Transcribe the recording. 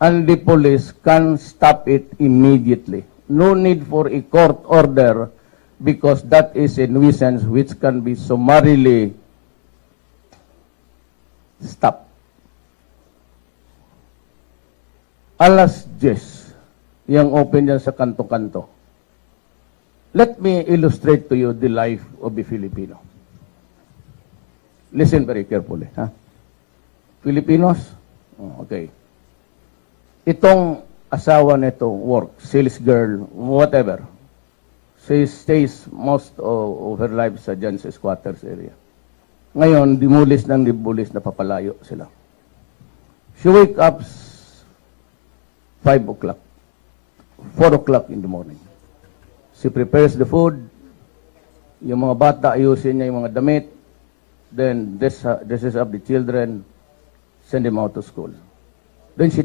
and the police can stop it immediately. No need for a court order because that is a nuisance which can be summarily stopped. Alas 10, yung open yan sa kanto-kanto. Let me illustrate to you the life of a Filipino. Listen very carefully. Ha? Filipinos? Oh, okay. Itong asawa nito, work, sales girl, whatever. She stays most of her life sa dyan sa squatters area. Ngayon, dimulis ng dibulis na papalayo sila. She wake up 5 o'clock, 4 o'clock in the morning. She prepares the food, yung mga bata, ayusin niya yung mga damit, then this is of the children, send them out to school. Then she